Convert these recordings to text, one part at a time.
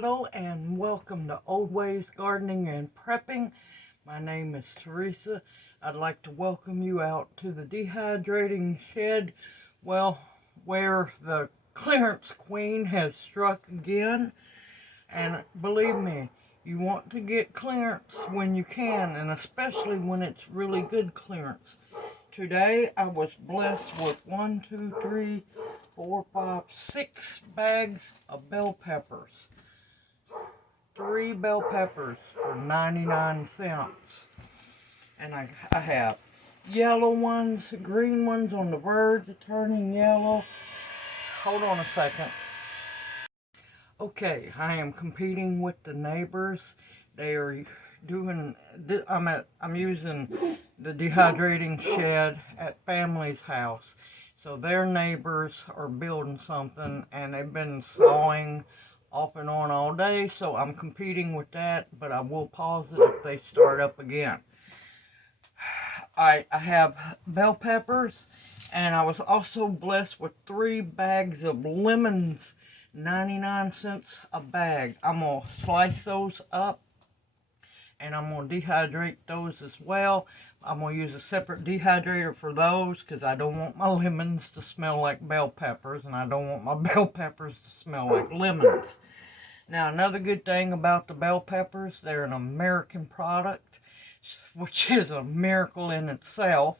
Hello and welcome to Old Ways Gardening and Prepping. My name is Teresa. I'd like to welcome you out to the dehydrating shed, well, where the clearance queen has struck again. And believe me, you want to get clearance when you can, and especially when it's really good clearance. Today I was blessed with 6 bags of bell peppers. 3 bell peppers for 99 cents. And I have yellow ones, green ones on the verge of turning yellow. Hold on a second. Okay, I am competing with the neighbors. They are doing, I'm using the dehydrating shed at family's house. So their neighbors are building something and they've been sawing off and on all day, so I'm competing with that, but I will pause it if they start up again. I have bell peppers, and I was also blessed with 3 bags of lemons, 99 cents a bag. I'm going to slice those up, and I'm going to dehydrate those as well. I'm going to use a separate dehydrator for those because I don't want my lemons to smell like bell peppers, and I don't want my bell peppers to smell like lemons. Now, another good thing about the bell peppers, they're an American product, which is a miracle in itself.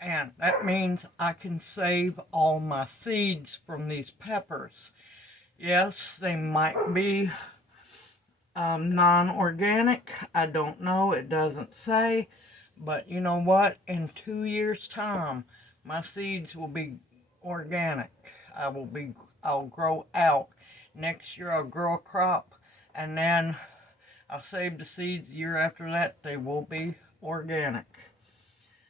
And that means I can save all my seeds from these peppers. Yes, they might be non-organic. I don't know. It doesn't say. But you know what? In 2 years' time, my seeds will be organic. I'll grow out. Next year, I'll grow a crop. And then I'll save the seeds. The year after that, they will be organic.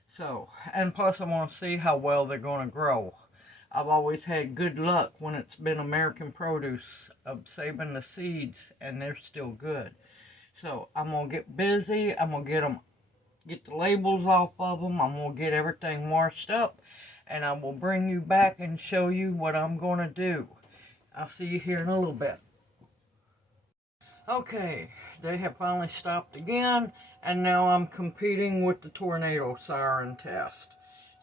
So, and plus I want to see how well they're going to grow. I've always had good luck when it's been American produce of saving the seeds, and they're still good. So I'm going to get busy. I'm going to get the labels off of them. I'm going to get everything washed up, and I will bring you back and show you what I'm going to do. I'll see you here in a little bit. Okay, they have finally stopped again, and now I'm competing with the tornado siren test.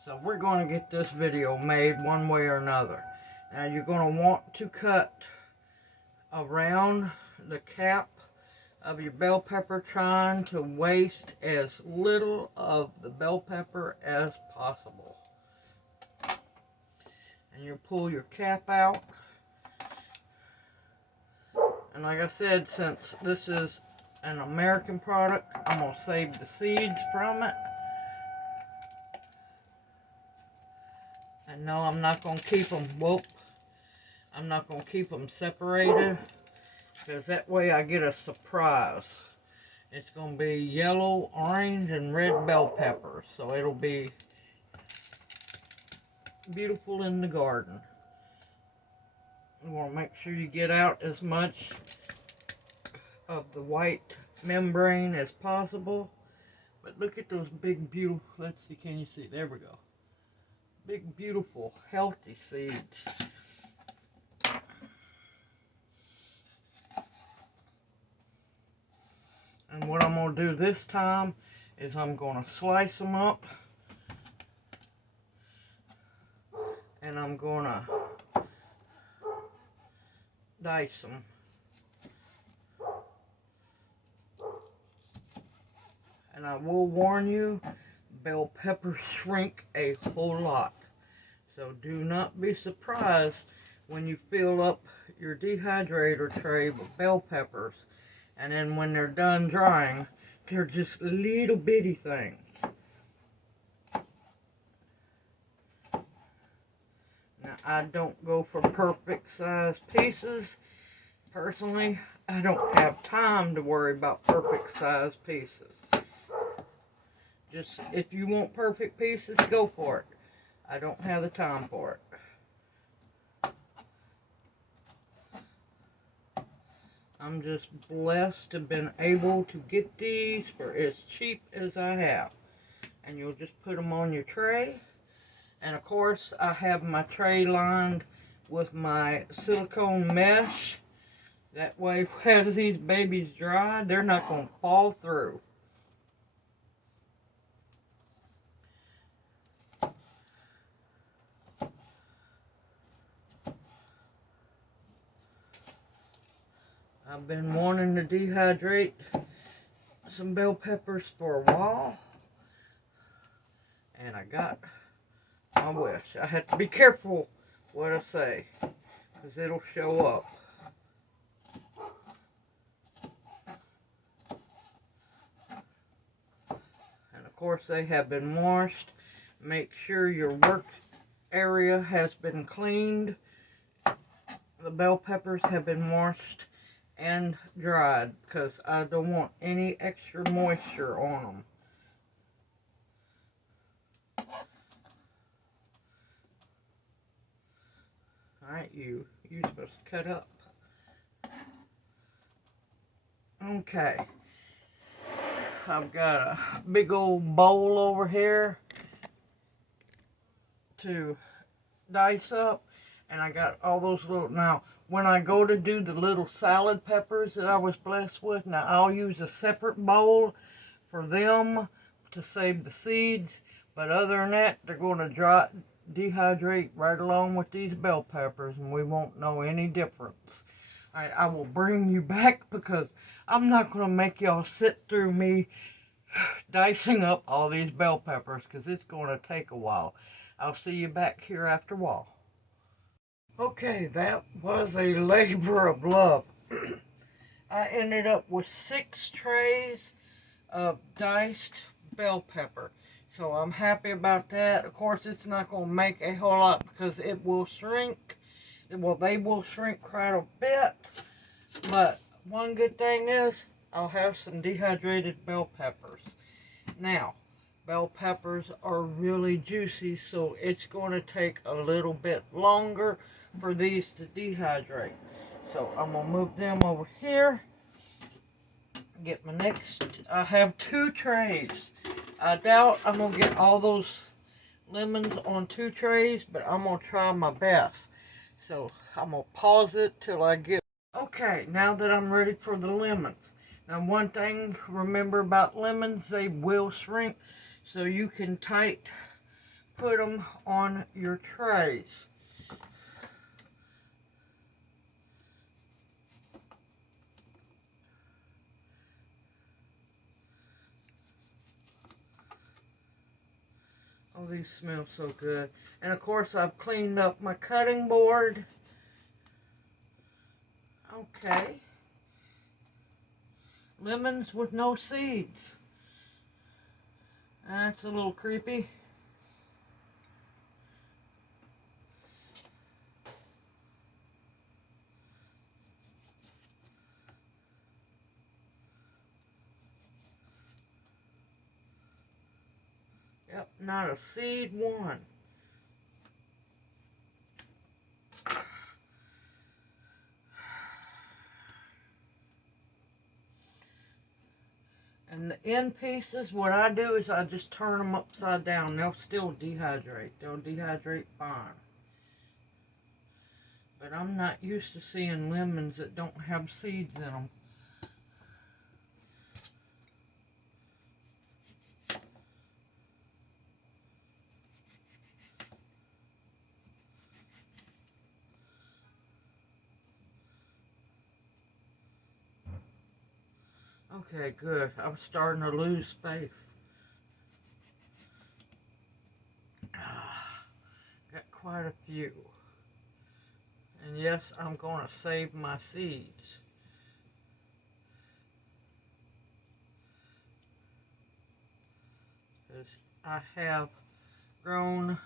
So we're going to get this video made one way or another. Now you're going to want to cut around the cap of your bell pepper, trying to waste as little of the bell pepper as possible. And you pull your cap out. And like I said, since this is an American product, I'm going to save the seeds from it. And no, I'm not going to keep them, I'm not going to keep them separated, because that way I get a surprise. It's going to be yellow, orange, and red bell peppers. So it'll be beautiful in the garden. You want to make sure you get out as much of the white membrane as possible. But look at those big, beautiful, let's see, can you see? There we go. Big, beautiful, healthy seeds. And what I'm going to do this time is I'm going to slice them up. And I'm going to dice them. And I will warn you, bell peppers shrink a whole lot. So do not be surprised when you fill up your dehydrator tray with bell peppers. And then when they're done drying, they're just little bitty things. Now, I don't go for perfect size pieces. Personally, I don't have time to worry about perfect size pieces. Just, if you want perfect pieces, go for it. I don't have the time for it. I'm just blessed to have been able to get these for as cheap as I have. And you'll just put them on your tray. And of course, I have my tray lined with my silicone mesh That way, as these babies dry, they're not going to fall through. I've been wanting to dehydrate some bell peppers for a while, and I got my wish. I have to be careful what I say, because it'll show up. And of course, they have been washed. Make sure your work area has been cleaned. The bell peppers have been washed and dried, because I don't want any extra moisture on them. Alright, you're supposed to cut up. Okay. I've got a big old bowl over here to dice up, and I got all those little, now when I go to do the little salad peppers that I was blessed with, now I'll use a separate bowl for them to save the seeds, but other than that, they're going to dehydrate right along with these bell peppers, and we won't know any difference. Alright, I will bring you back, because I'm not going to make y'all sit through me dicing up all these bell peppers, because it's going to take a while. I'll see you back here after a while. Okay, that was a labor of love. I ended up with 6 trays of diced bell pepper. So I'm happy about that. Of course, it's not going to make a whole lot, because it will shrink. Well, they will shrink quite a bit. But one good thing is, I'll have some dehydrated bell peppers. Now, bell peppers are really juicy, so it's going to take a little bit longer for these to dehydrate. So I'm going to move them over here. Get my next, I have 2 trays. I doubt I'm going to get all those lemons on 2 trays, but I'm going to try my best. So I'm going to pause it till I get. Okay, now that I'm ready for the lemons. Now one thing, remember about lemons, they will shrink, so you can put them on your trays. Oh, these smell so good. And of course, I've cleaned up my cutting board. Okay. Lemons with no seeds. That's a little creepy. Yep, not a seed one. And the end pieces, what I do is I just turn them upside down. They'll still dehydrate. They'll dehydrate fine. But I'm not used to seeing lemons that don't have seeds in them. Okay, good. I'm starting to lose faith. Got quite a few. And yes, I'm going to save my seeds. Because I have grown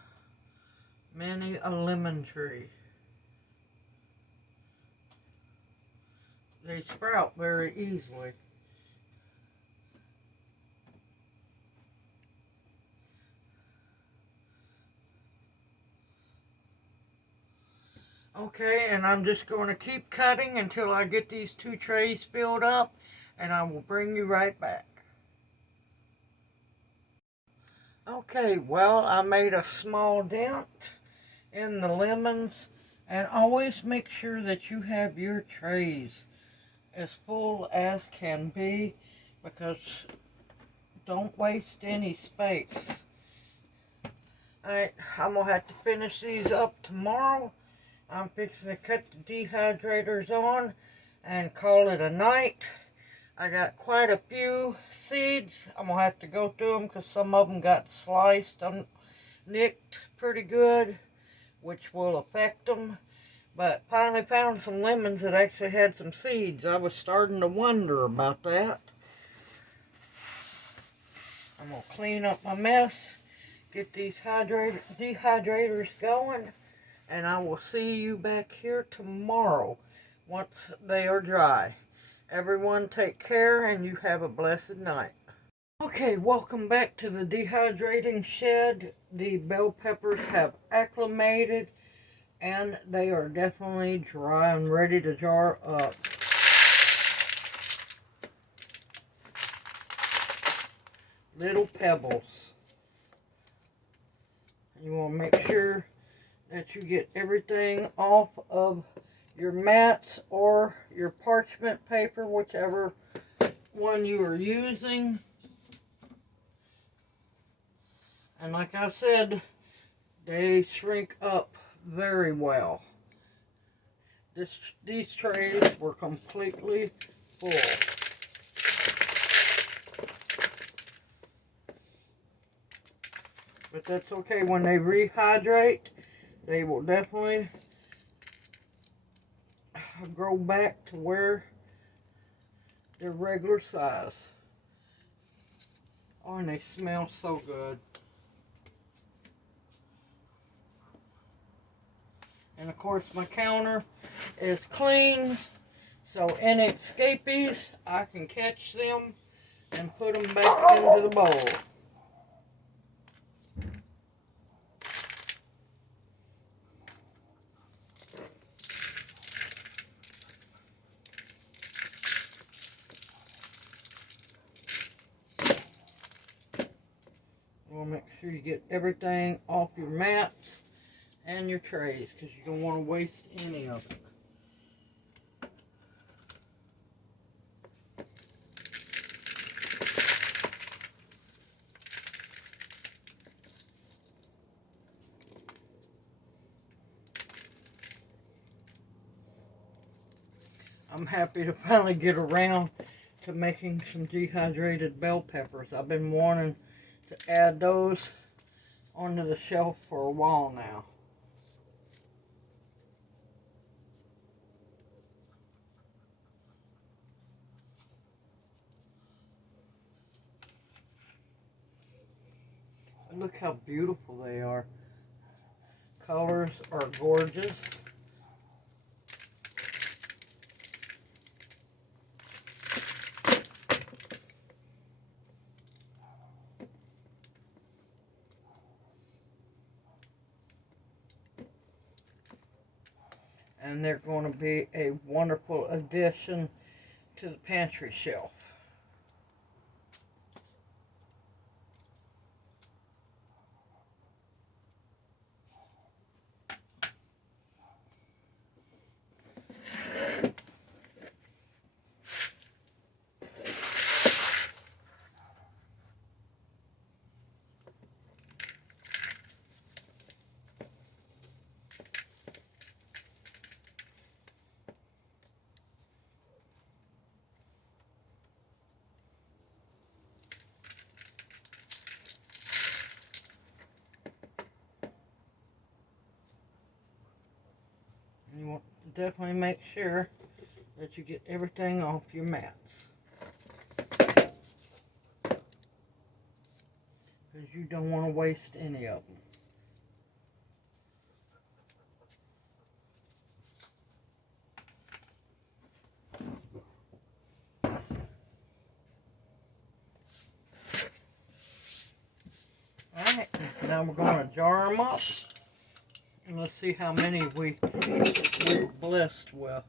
many a lemon tree. They sprout very easily. Okay, and I'm just going to keep cutting until I get these 2 trays filled up, and I will bring you right back. Okay, well, I made a small dent in the lemons, and always make sure that you have your trays as full as can be, because don't waste any space. Alright, I'm going to have to finish these up tomorrow. I'm fixing to cut the dehydrators on and call it a night. I got quite a few seeds. I'm going to have to go through them because some of them got sliced and nicked pretty good, which will affect them. But finally found some lemons that actually had some seeds. I was starting to wonder about that. I'm going to clean up my mess, get these dehydrators going, and I will see you back here tomorrow once they are dry. Everyone take care, and you have a blessed night. Okay, welcome back to the dehydrating shed. The bell peppers have acclimated, and they are definitely dry and ready to jar up. Little pebbles. You want to make sure that you get everything off of your mats or your parchment paper, whichever one you are using. And like I said, they shrink up very well. These trays were completely full. But that's okay. When they rehydrate, they will definitely grow back to where they're regular size. Oh, and they smell so good. And of course my counter is clean, so any escapees, I can catch them and put them back into the bowl. We'll make sure you get everything off your mats and your trays, because you don't want to waste any of it. I'm happy to finally get around to making some dehydrated bell peppers. I've been wanting to add those onto the shelf for a while now. Look how beautiful they are. Colors are gorgeous. And they're going to be a wonderful addition to the pantry shelf. You want to definitely make sure that you get everything off your mats, because you don't want to waste any of them. Alright, now we're going to jar them up. And let's see how many we were blessed with.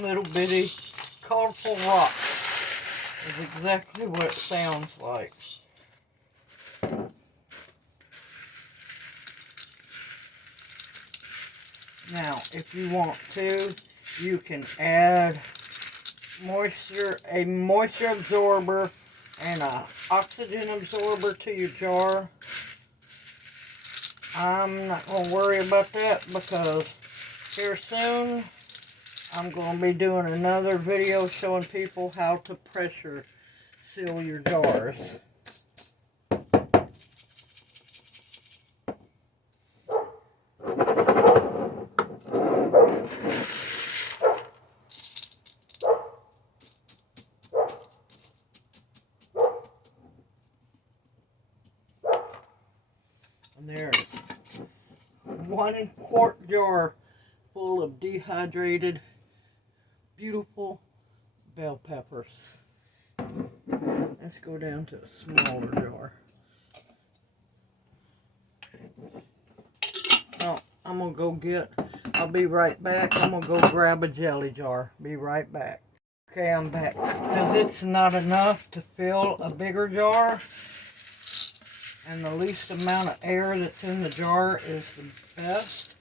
Little bitty colorful rocks is exactly what it sounds like. Now, if you want to, you can add a moisture absorber and an oxygen absorber to your jar. I'm not going to worry about that because here soon I'm going to be doing another video showing people how to pressure seal your jars. And there's 1 quart jar full of dehydrated, beautiful bell peppers. Let's go down to a smaller jar. Oh, I'm going to go I'll be right back. I'm going to go grab a jelly jar. Be right back. Okay, I'm back. Because it's not enough to fill a bigger jar. And the least amount of air that's in the jar is the best.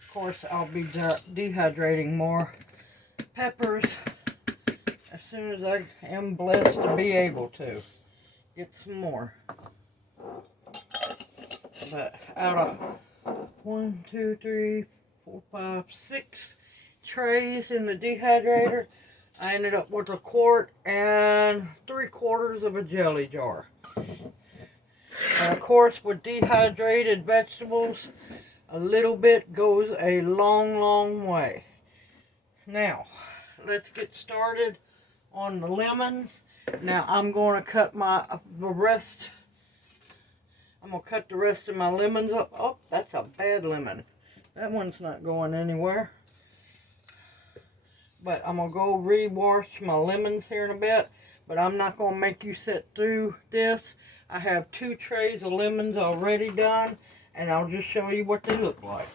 Of course, I'll be dehydrating more peppers as soon as I am blessed to be able to get some more. But out of 1, 2, 3, 4, 5, 6 trays in the dehydrator, I ended up with 1 quart and 3/4 of a jelly jar. And of course, with dehydrated vegetables, a little bit goes a long, long way. Now, let's get started on the lemons. Now, I'm going to cut the rest of my lemons up. Oh, that's a bad lemon. That one's not going anywhere. But I'm going to go re-wash my lemons here in a bit. But I'm not going to make you sit through this. I have 2 trays of lemons already done, and I'll just show you what they look like.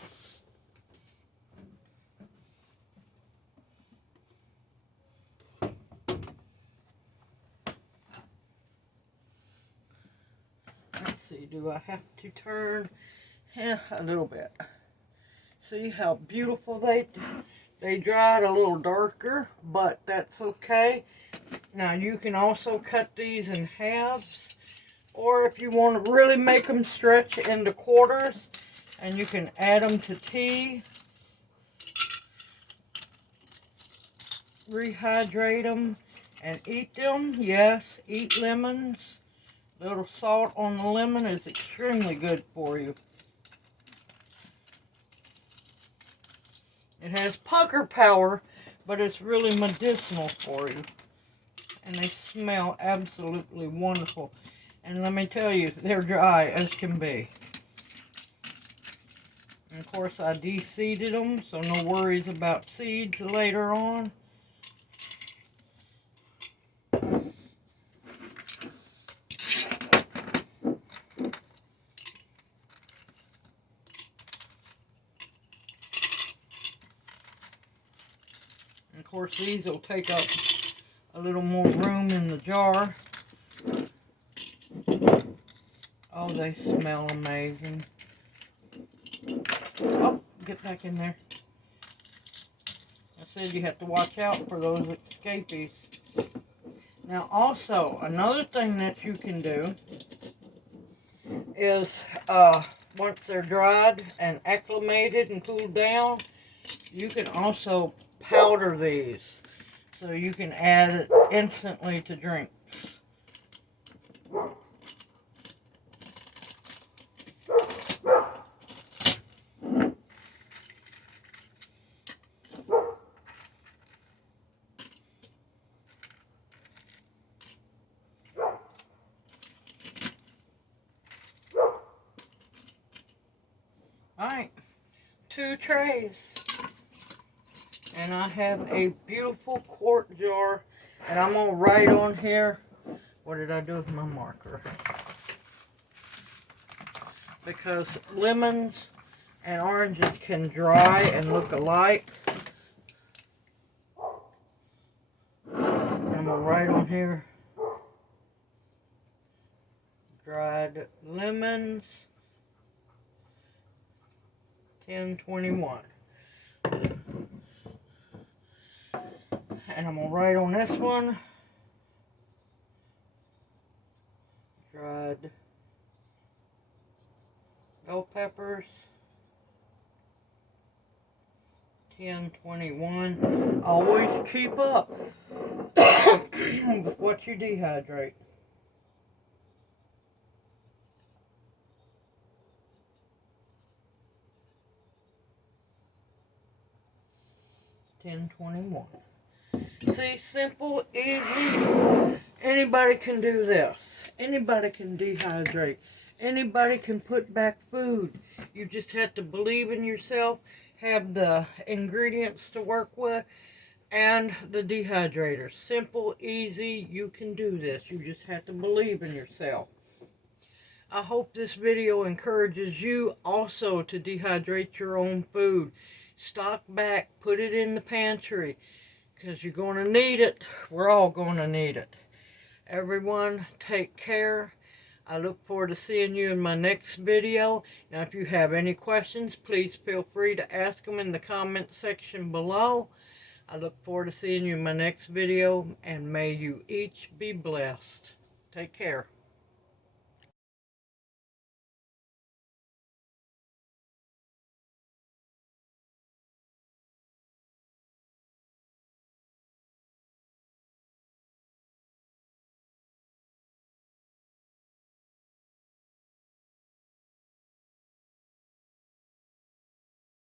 Let's see, do I have to turn? Yeah, a little bit. See how beautiful they dried a little darker, but that's okay. Now you can also cut these in halves, or if you want to really make them stretch into quarters, and you can add them to tea, rehydrate them, and eat them. Yes, eat lemons. A little salt on the lemon is extremely good for you. It has pucker power, but it's really medicinal for you. And they smell absolutely wonderful. And let me tell you, they're dry as can be. And of course, I de-seeded them, so no worries about seeds later on. And of course, these will take up a little more room in the jar. Oh, they smell amazing. Oh, get back in there. I said you have to watch out for those escapees. Now also, another thing that you can do is, once they're dried and acclimated and cooled down, you can also powder these. So you can add it instantly to drinks. Alright, 2 trays. And I have a beautiful quart jar. And I'm going to write on here, what did I do with my marker? Because lemons and oranges can dry and look alike. And I'm going to write on here, dried dried lemons, 1021. And I'm going to write on this one, dried bell peppers, 1021. Always keep up with what you dehydrate. $10.21. See, simple, easy. Anybody can do this. Anybody can dehydrate. Anybody can put back food. You just have to believe in yourself, have the ingredients to work with, and the dehydrator. Simple, easy, you can do this. You just have to believe in yourself. I hope this video encourages you also to dehydrate your own food. Stock back, put it in the pantry, because you're going to need it. We're all going to need it. Everyone, take care. I look forward to seeing you in my next video. Now, if you have any questions, please feel free to ask them in the comment section below. I look forward to seeing you in my next video, and may you each be blessed. Take care.